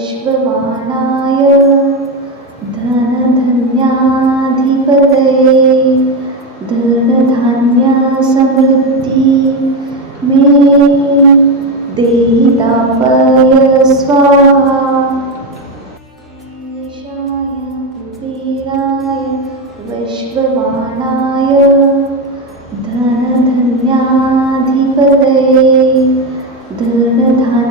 विश्वमानाय धनधन्याधिपतये धनधान्यासमृद्धि मे देहि दापय स्वाहा। कुबेराय विश्वमानाय धनधन्याधिपतये धनधान्यासमृद्धि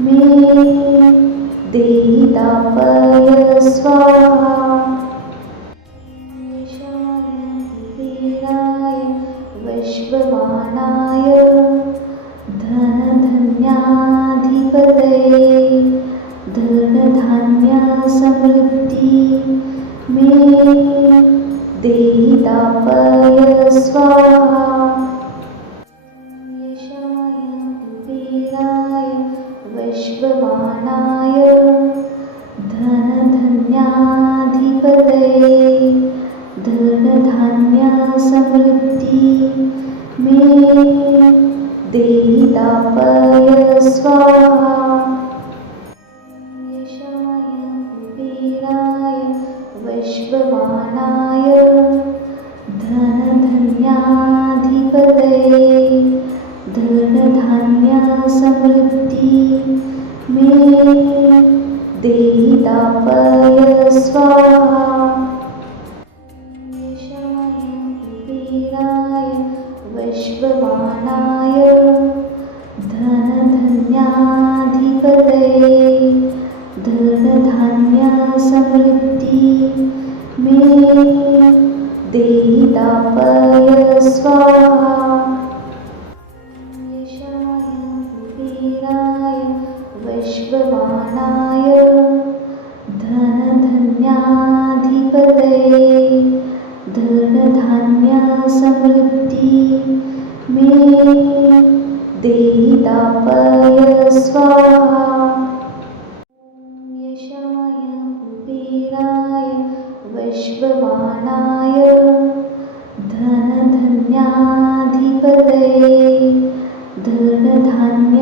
मे पर स्वा विश्वमानाय धनधन्याधिपतये धनधान्यासमृद्धि मे देहि दापय मे देहि तापय स्वाहा यशाय कुबेराय वैश्वमाणाय धनधन्याधिपतये धनधान्यासमृद्धि।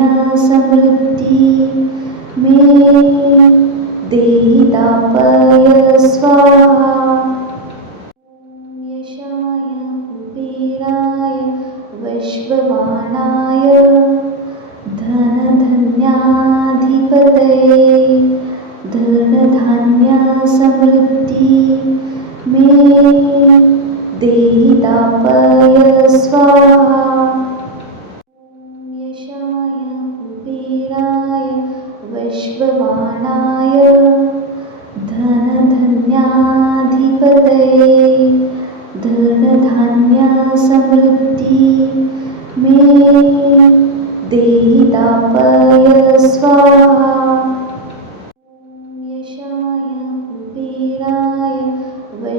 मे देहि तापय स्वाहा Nayo.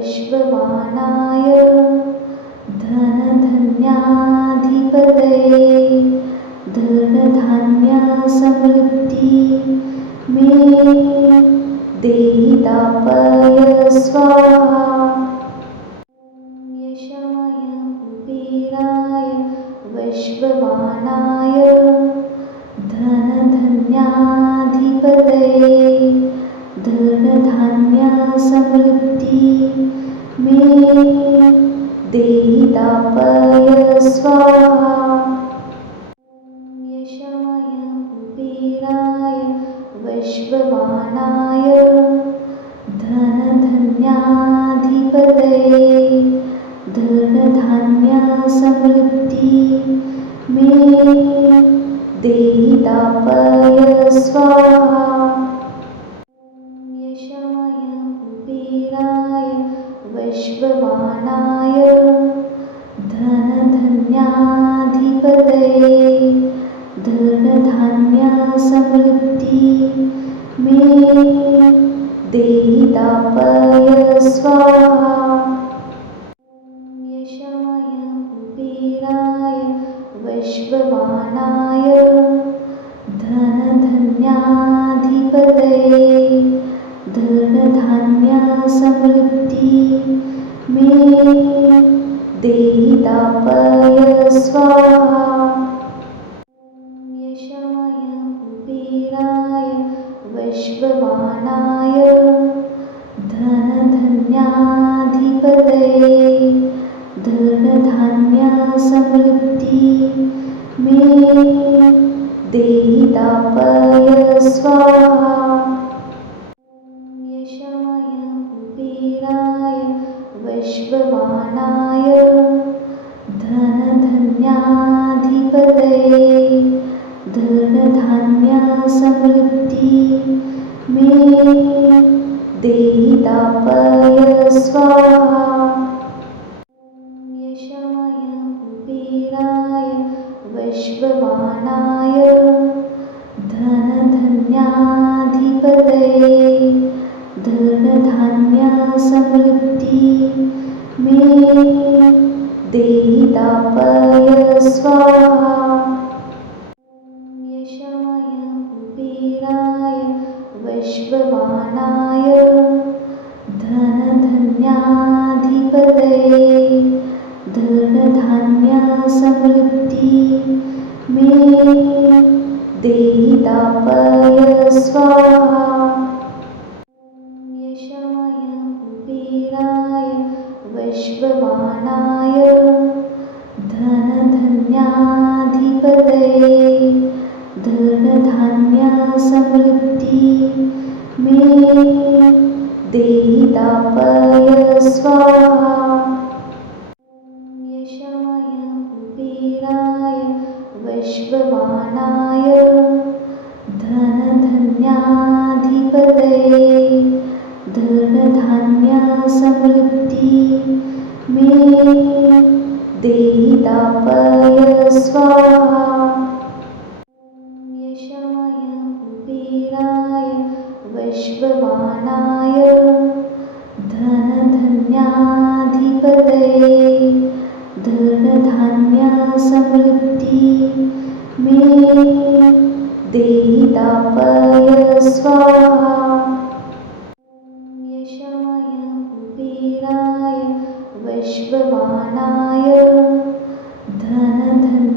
विश्वमानाय धनधन्याधिपतये धनधान्या समृद्धि मे दे वैश्ववाणाय धनधन्याधिपतये धनधान्यासमृद्धि मे देहि स्वाहा। धनधान्यसमृद्धि मे देहि तापय स्वाहा। यशाय कुबेराय वैश्ववाणाय धनधन्याधिपतये धनधान्यसमृद्धि मे देहि तापय स्वाहा। वैश्ववाणाय धनधन्याधिपतये धनधान्यसमृद्धि मे देहि तापय स्वाहा। यशाय कुबेराय वैश्ववाणाय धनधन्याधिपतये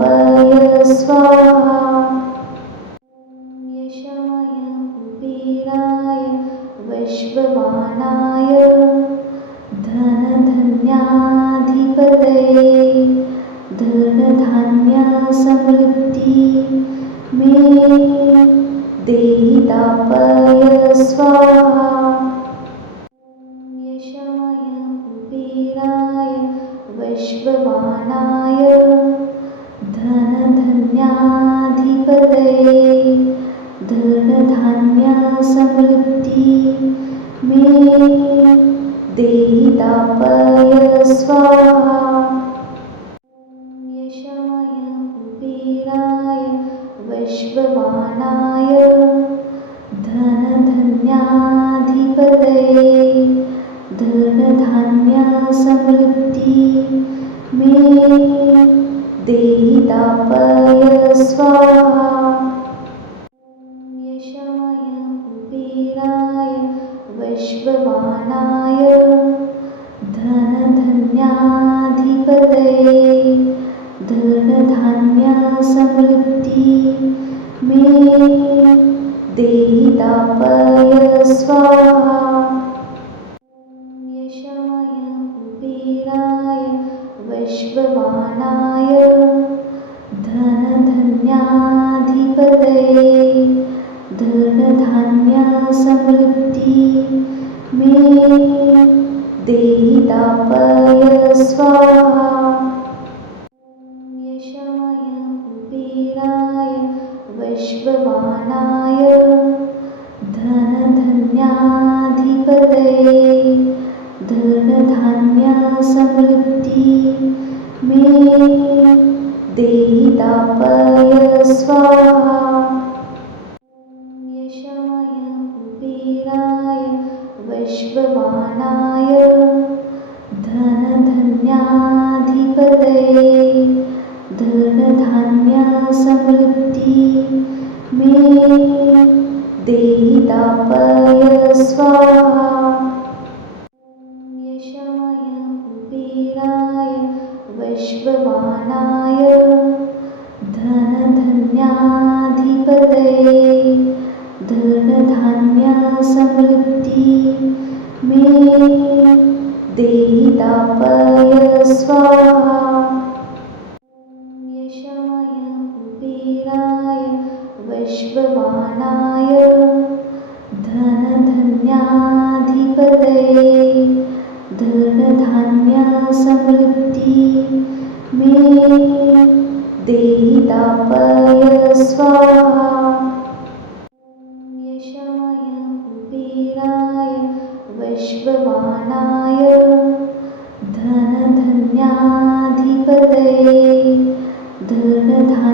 तापय स्वाहा यशाय कुबेराय वैश्ववाणाय धनधन्याधिपतये धनधान्यसमृद्धि मे देहि तापय स्वाहा यशाय कुबेराय वैश्ववाणाय वैश्ववाणाय धनधन्याधिपतये धनधान्यासमृद्धि मे देहि तापय स्वाहा धन्य समृद्धि मे देहि तापय स्वाहा यशाय कुबेराय धन धनधन्याधिपतये, धनधान्यासमृद्धि। मे देहि तापय स्वाहा विश्वमानाय धनधन्याधिपतये धनधान्यासमृद्धि मे देहि दापय स्वाहा यशाय कुबेराय विश्वमानाय धनधन्याधिपतये धनधान्या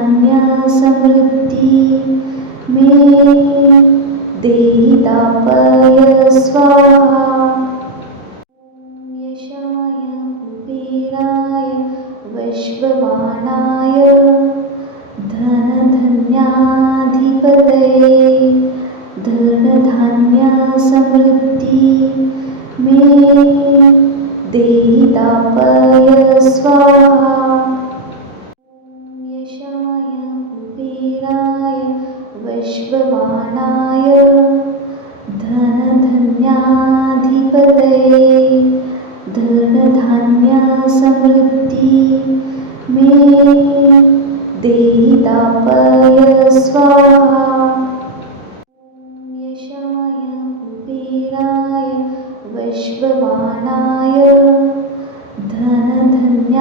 त्रितापय स्वाहा यशाय कुबेराय धनधन्याधिपतये।